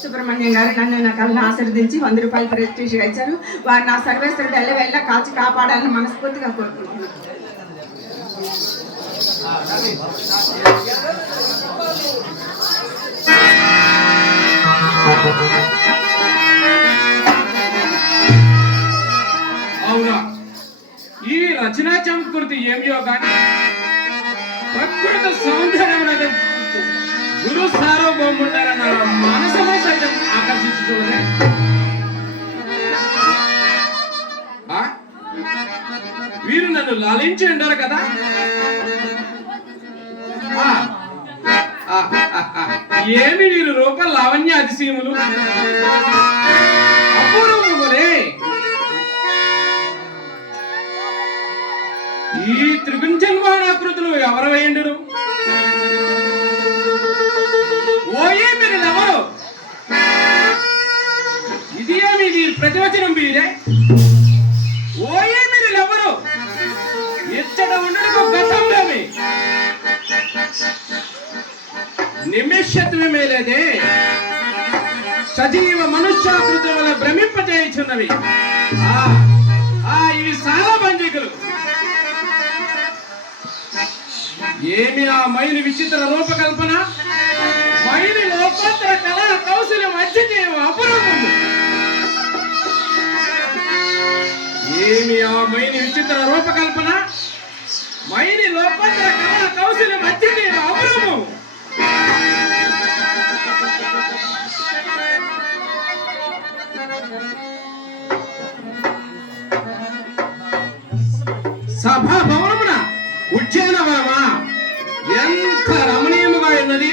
సుబ్రహ్మణ్యం గారు నన్ను నా కళ్ళను ఆశీర్వదించి 100 రూపాయలు ప్రెస్టీజ్గా ఇచ్చారు. వారు నా సర్వేశ్వరుడు ఎల్లవెళ్ళ కాచి కాపాడాలని మనస్ఫూర్తిగా కోరుకుంటున్నాను. అవునా, ఈ రచనా సంస్కృతి ఏమియో కానీ ప్రకృతి సౌందర్యం గురు సార్వభౌముంటారన్న మనసులో సైతం ఆకర్షించుతున్నదే. వీరు నన్ను లాలించి ఉండారు కదా. ఏమి వీరు రూప లావణ్య అతిశయములు అపూర్వములే. ఈ త్రిగుంజన్మానాకృతులు ఎవరు వేయండును? ఓయే మీరు ఎవరు? ఇది ఏమి వీరి ప్రతివచనం వీరే? ఓయే మీరు ఎవరు? ఇచ్చట ఉండడం గతంలోమి నిమిషత్వమే లేదే. సజీవ మనుష్యాకృతి వల్ల భ్రమింపజేయుచున్నవి ఇవి చాలా బంధికులు. ఏమి ఆ మైలు విచిత్ర రూపకల్పన, మైలు లోకోత్తర కళా కౌశల్యం అత్యతీయం అపురూపము. ఏమి ఆ మైలు విచిత్ర రూపకల్పన, మైలు లోకోత్తర కళా కౌశల్యం అత్యతీయం అపురూపము. సభా భవనమున ఉజ్జయినవనమా ఎంత రమణీయముగా ఉన్నది.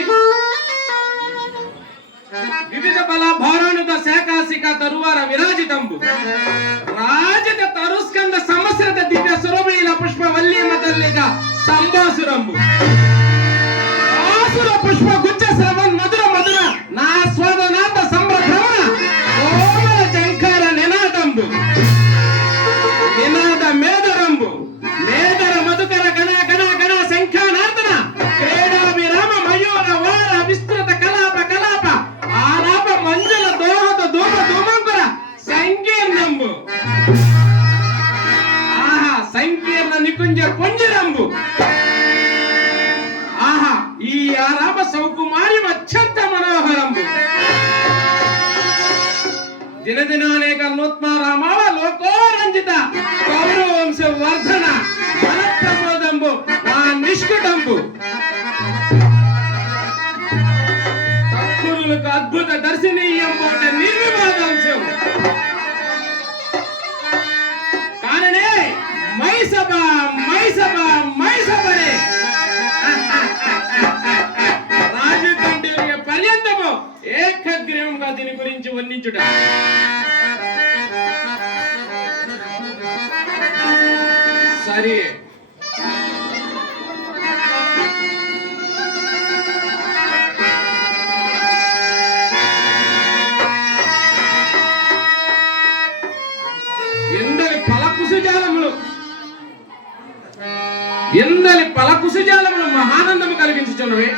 వివిధ బల భారానుత శాఖాసిక తరువార విరాజితంబు రాజక తరుస్కంద సంవత్సరత దివ్య సురభీల పుష్ప వల్లీమ తల్లిక సంభాసురంబు ఆసుర పుష్ప గుచ్చ శ్రవణ్ మధుర మధుర నా స్వాదనాథ సంభ్రమణ కోమల జంకార నినాదంబు నినాద మేదరంబు మేదర మధుకర గణ గణ గణ శంఖానార్దన క్రీడాభిరామ మయూర వార విస్తృత కలాప కలాప ఆలాప మంజుల దోహద ధూమ ధూమంకుర సంకీర్ణంబు ఆహా సంకీర్ణ నికుంజ పుంజరంబు ఆహా ఈ ఆరామ సౌకుమారి అత్యంత మనోహరంబు దినదినానేక నూత్నారామావ లోకోరంజిత కౌరవంశ వర్ధన మన ప్రమోదంబు ఆ నిష్కటంబు తక్కురులకు అద్భుత దర్శనీయం అంటే నిర్వివాదాంశం కాననే మైసభ మైసభ మైసభనే రాజతండ్రి పర్యంతము ఏకగ్రీవంగా దీని గురించి వర్ణించుట. సరే, ఎందలి పలకుశజాలములు మహానందము కలిగించుచున్నవి.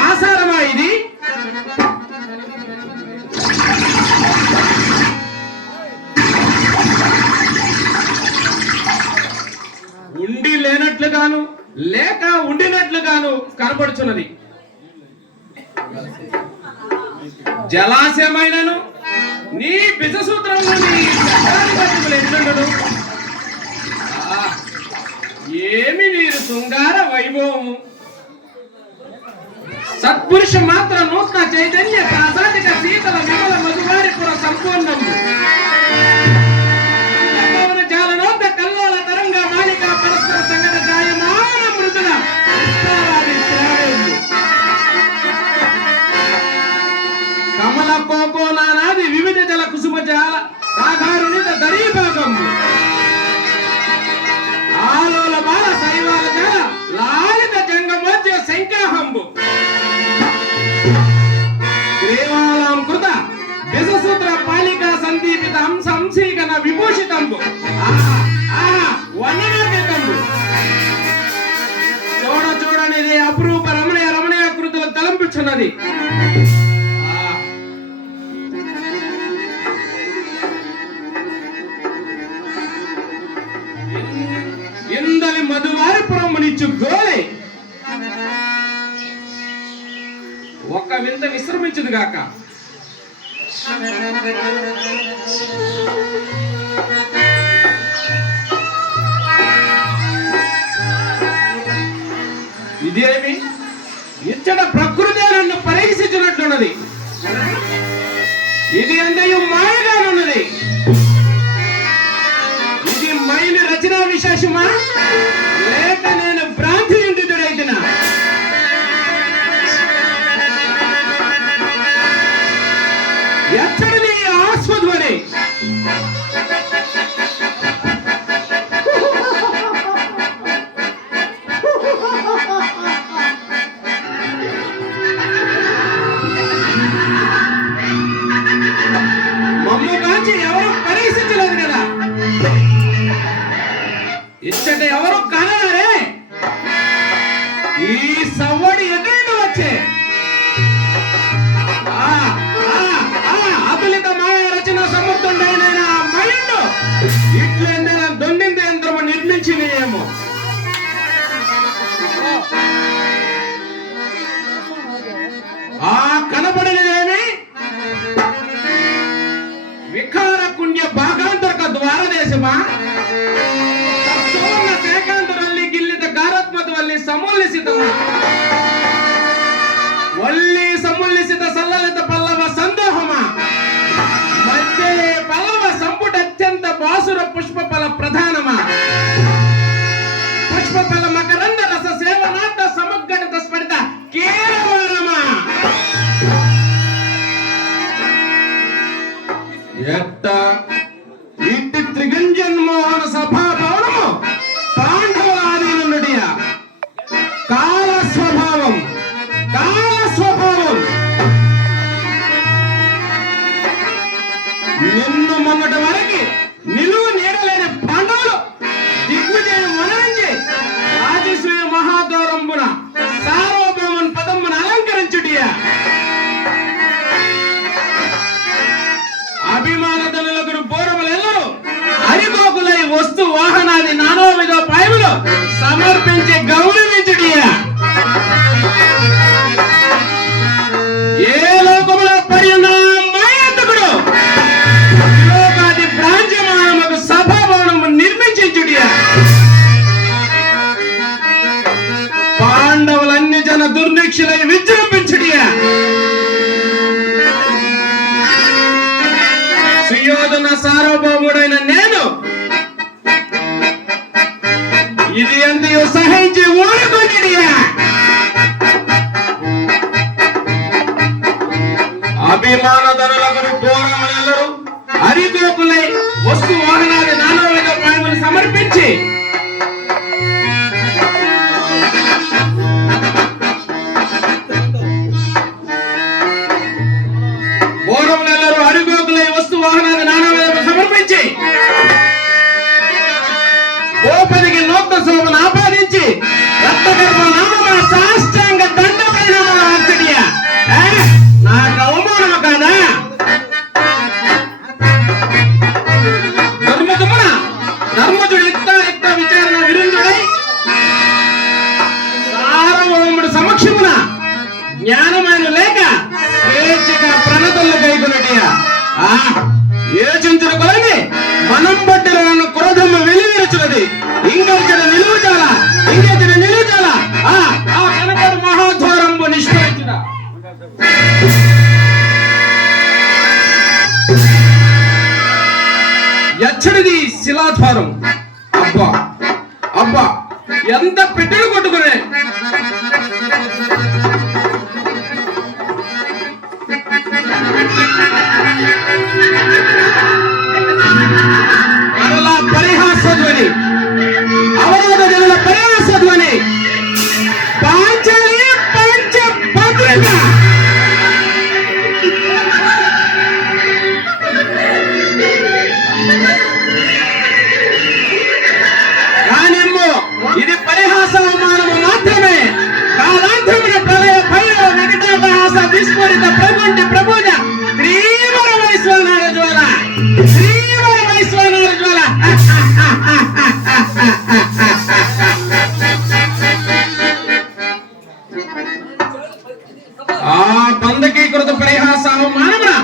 ఆసారమా ఇది? ఉండి లేనట్లుగాను లేక ఉండినట్లుగాను కనబడుచున్నది. జలాశయమైనను నీ బిజసూత్రంలో ఎట్లుండదు. ఏమి వీరు శృంగార వైభవము. సత్పురుష మాత్ర నూతన చైతన్య ప్రాసాదిక శీతల విమల మధువారిపుర సంపూర్ణము జాలనోద్ద కల్లోల తరంగ మాలిక పరస్పర సంగత జాయమాన మృదుల కమల కోకోనాది వివిధ జల కుసుమ జాల రాఘారునిత దరీభాగము ఆలోల బాల శైవాల జల లాలిత జంగమోద్య శంకాహంబు గ్రీవాలాం కృత విషసూత్ర పాలికా సందీపిత అంశీకన విభూషితంబు వననాగతంబు చూడనిది అపురూప రమణీయ కృతులు తలంపుచున్నది. ఇందలి మధువారిపురమునిచ్చు గోలే ఒక వింత విశ్రమించుదు గాక. ఇదేమి ఇచ్చట ప్రకృతి నన్ను పరీక్షించినట్లున్నది. ఇది అందయు మాయగానున్నది. ఇది మైలు రచనా విశేషమా లేక నేను భ్రాంతి ఇంటిదైతినా? ఎచ్చడిది ఆస్వధ్వని మమ్ము కాంచి ఎవరు పరీక్షించలేదు కదా. ఇచ్చట ఎవరు కానరే ఈ సవ్వడి ఎదురు వచ్చే అతులిత మాయ రచన సముద్రుడైన మయుడు ఇట్లే దొండింద యంత్రము నిర్మించినేమో. కనబడినదేమి వికార పుణ్య భాగాంతరక ద్వారదేశమా ಸುವರ್ಣ ಶೇಖಾಂತರಲ್ಲಿ ಗಿಲ್ಲಿದ ಗಾರತ್ಮದಲ್ಲಿ ಸಮೂಲಿಸಿದ ಒಲ್ಲಿ ಸಮೂಲಿಸಿದ ಸಲ್ಲಲಿತ ಪಲ್ಲವ ಸಂದೋಹಮ ಮಧ್ಯೆ ಪಲ್ಲವ ಸಂಪುಟ ಅತ್ಯಂತ ಬಾಸುರ ಪುಷ್ಪ ಫಲ ಪ್ರಧಾನಮ ಪುಷ್ಪ ಫಲ ಮಕರಂದ ರಸ ಸೇವನಾಥ ಸಮಗ್ಗಣಿತ ಸ್ಫಟಿತ ಕೇರವಾರಮ ಎತ್ತ ఇట్టి త్రిగంజన్మోహన సభా భవనము పాండవుల ఆధీనుడియ కాల స్వభావం నిన్ను మొన్నటి వరకు నిలువు నీడలేని పాండవులు దిగ్విజయం వనరించి రాజశ్రీ మహాదూరంబున సార్వభౌమన్ పదమున అలంకరించుడియ అభిమాన ధనులకు పూర్వములెల్లరూ హరిగోకులై వస్తు వాహనాది నానోవిధ పాయములు సమర్పించి గౌరవించుడియ ఏ లోకముల పరిణామయంతుడు లోకాది ప్రాంజమానముకు సభాభవనము నిర్మించుడియ పాండవులన్ని జన దుర్నిక్షులై విజృంభించుడియ సుయోధన సార్వభౌముడైన నేను ఇది అంతయు సహించి ఊరుకొనిడియా అభిమాన ధనులకు పూర్వములెల్లరూ హరిగోకులై వస్తు వాహనాది నానోవిధ పాయములు సమర్పించి పూర్వములెల్లరూ హరిగోకులై వస్తు వాహనాది నానోవిధ సమర్పించి గోపదికి లోక శోభను ఆపాదించి రక్తగర్భ నామమ సాష్టాంగ దండమైన ఆర్చడియా నాకు అవమానము కాదా? ధర్మజుడు యుక్త విచారణ విరుంధుడై సార్వభౌముడు సమక్షమున జ్ఞానమైన లేక స్వేచ్ఛగా ప్రణతులు కైకొనడియా యోచించిన కొలని మనం బట్టి నన్ను క్రోధము వెలివిరుచున్నది. ఇంకొకటి నిలువుచాలా కనపడు మహాధ్వారంబు నిష్ఠరించుట ఎచ్చడిది శిలాధ్వారం. అబ్బా ఎంత పెట్టెలు కొట్టుకునే మరలా పరిహాసధ్వని అవరోధ జనుల పరిహాసధ్వని పాంచాలి పంచ భద్రత పూరిత ప్రగుంటి ప్రబోధ శ్రీవర వైశ్వనార జ్వాల శ్రీవర వైశ్వనార జ్వాల. ఆ బంధకీకృత పరిహాసాము మానవుడా,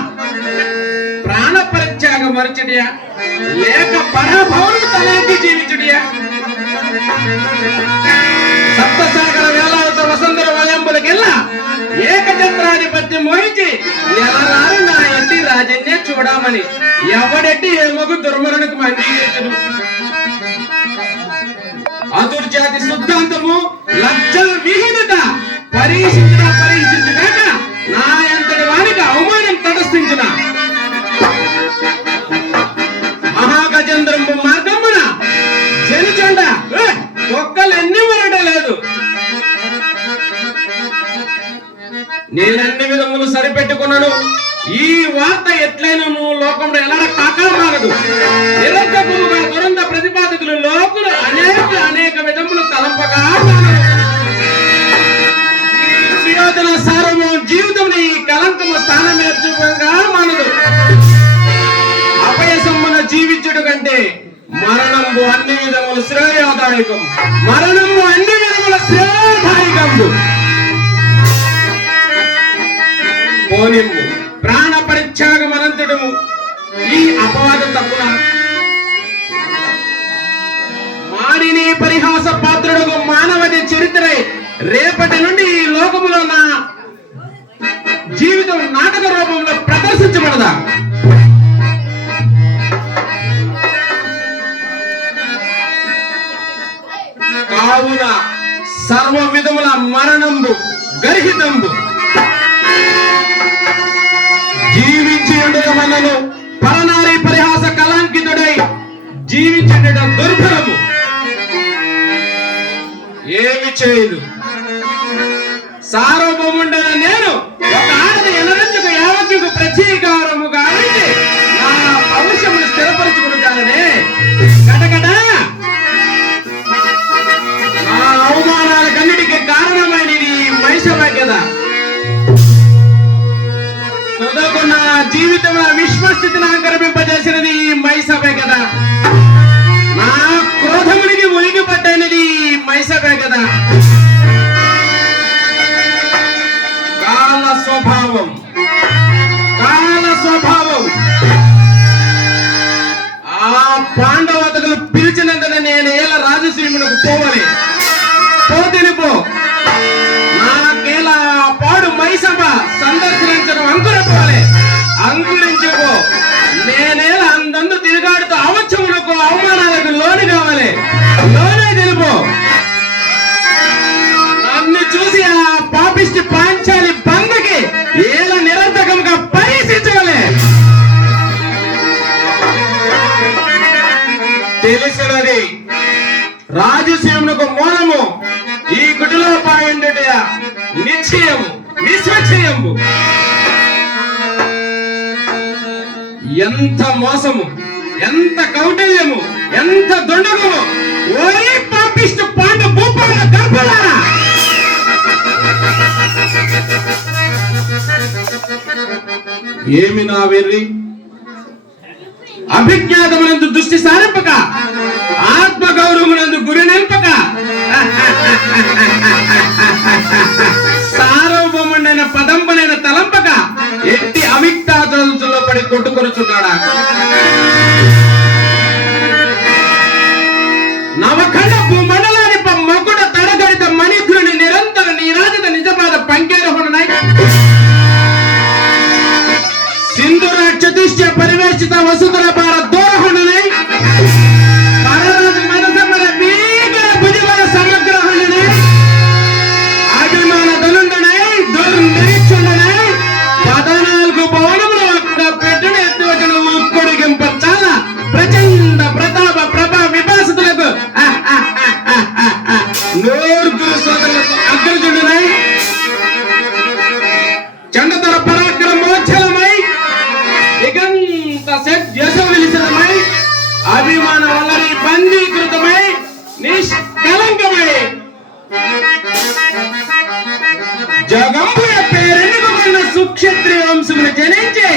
ప్రాణ పరిత్యాగ మరచుడియా లేక పరభౌరుడు తలాంటి జీవించుడియా? సప్తసాగర వేలావత వసంతర వలంబులకెల్లా ఏకఛత్రాధిపత్యం వహించి ఎలరారు నా ఎట్టి రాజన్య చూడమని ఎవడెట్టి ఏమగు దుర్మరణకు అంగీకరించడు. అతుర్జాతి శుద్ధాంతము లజ్జల విహీనత పరీక్షించుగాక నా ఎంతటి వారికి అవమానం తటస్థించిన మహాగజేంద్రంబు మార్గమున చెలిచండ ఒక్కలెన్ని వరడలేదు. నేనన్ని విధములు సరిపెట్టుకున్నాను. ఈ వార్త ఎట్లయినను లోకంలో ఎలా కాకమానదు. నిరంతరముగా దురంత ప్రతిపాదకులు లోకులు అనేక విధములు తలంపగా సుయోధన సారము జీవితం ఈ కలంకము స్థానమేర్చుగా మానదు. అపయసమ్మున జీవించుడు కంటే మరణము అన్ని విధములు శ్రేయోదాయకం. మరణము అన్ని విధముల శ్రేయోదాయకము. పోనిమ్ము ప్రాణ పరిత్యాగం అనంతడము ఈ అపవాదం తప్పున మాడిని పరిహాస పాత్రుడు మానవది చరిత్ర రేపటి నుండి ఈ లోకములో నా జీవితం నాటక రూపంలో ప్రదర్శించబడదా? కావున సర్వ విధముల మరణంబు గర్హితంబు జీవించి ఉండగమన్నను పరనారి పరిహాస కళాంకితుడై జీవించట దుర్భరము. ఏమి చేయదు సార్వభౌముండన నేను ఒక ఆడది ఎనరంచుకు యావత్తుకు ప్రతీకారముగా అయితే నా భవిష్యమును స్థిరపరచుకుంటాననే కటకట ఆ అవమానాలకన్నిటికీ కారణమైనది మైసవే కదా. చదువుకున్న జీవితంలో విశ్వస్థితిని అంకరింపజేసినది మైసవే కదా. నా క్రోధమునికి ఉలిగి పట్టైనది మైసవే కదా. కాల స్వభావం ఆ పాండవతలు పిలిచినందున నేను ఏలా రాజశ్రీమునకు పోవాలి పోతినిపో. నాకేలా పాడు మైసభ సందర్శించడం అంకురపోవాలి అంకురించుకో. నేనేలా అందందు తిరుగాడుతూ అవచ్చములకు అవమానాలకు లోను కావాలి లోనే తెలుపు. నన్ను చూసి ఆ పాపిష్టి పాంచాలి బంధకి ఏలా నిరంతకంగా పరీక్షించాలి. తెలిసినది రాజశ్రీమునకు మూలము ఈ గుడిలో పాయిండుట నిశ్చయము నిశ్చయము. ఎంత మోసము, ఎంత కౌటిల్యము, ఎంత దుండగము! ఓరి పాపిష్టి పాండు భూపాల గర్భలారా! ఏమి నా వెర్రి అభిజ్ఞాతమునందు దృష్టి సారింపక ఆత్మ గౌరవమునందు గురి నిల్పక సార్వభౌముడైన పదంబనైన తలంపక ఎట్టి అవిక్తాదులో పడి కొట్టుకొనుచున్నాడా? నవఖండ భూమండలాని మకుట తడగడిత మణిగ్రుని నిరంతర నీరాజిత నిజపాద పంకేరహుడనై సింధుర చతుష్ట పరివేషిత వసుధర భార దోరహుడనై పరరాజు మనసమర వీగర భుజవర సమగ్రహుడనై అభిమాన ధనుండనై దుర్నిరీక్షుడనై 14 భవనముల ఒక్క పెట్టుని ఎత్తువచన ఉక్కొడిగింప చాలా ప్రచండ ప్రతాప ప్రభా విభాసితులకు నూర్గురు సోదరులకు అగ్రజుడనై చండతర పరాక్రమోచ్చలమై దిగంత యశోవిలిసమై సుక్షత్రియ వంశములు జనించి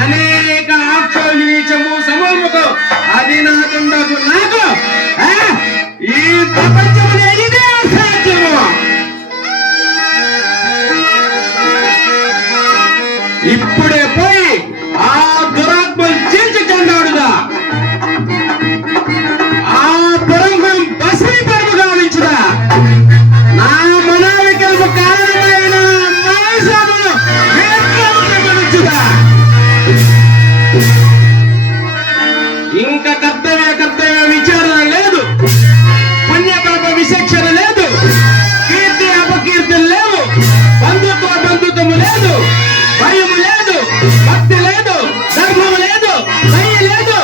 అనేక ఆక్షోహిణీచము సమూహముకు అధినాథుండకు నాకు ఈ ప్రపంచములో ఇదే అసాధ్యము. ఇప్పుడే పోయి ఆ దురాత్మలు చీల్చి చెందాడుగా, ఆ దురంగం భస్మీపరము గావించుదా, నా మనవికలకు కారణమైన మనసమును వేర్పరచుదా. ఇంకా కర్తవ్య విచారణ లేదు, పుణ్యపాప విచక్షణ లేదు, కీర్తి అపకీర్తులు లేవు, బంధుత్వము లేదు, భయము లేదు, భక్తి లేదు, ధర్మము లేదు, దయ లేదు.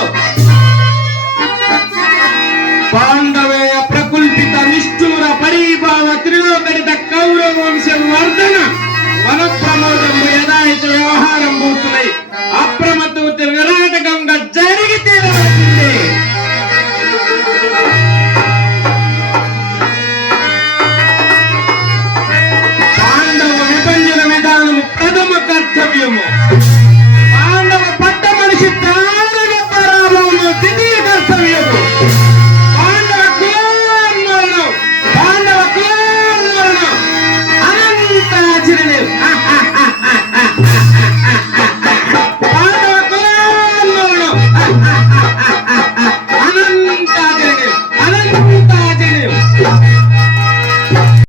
పాండవేయ ప్రకుల్పిత నిష్ఠూర పరీభావ త్రిలోకడిత కౌరవ వంశం వర్ధన వన ప్రమోదము యథాయచ వ్యవహారం భూతులై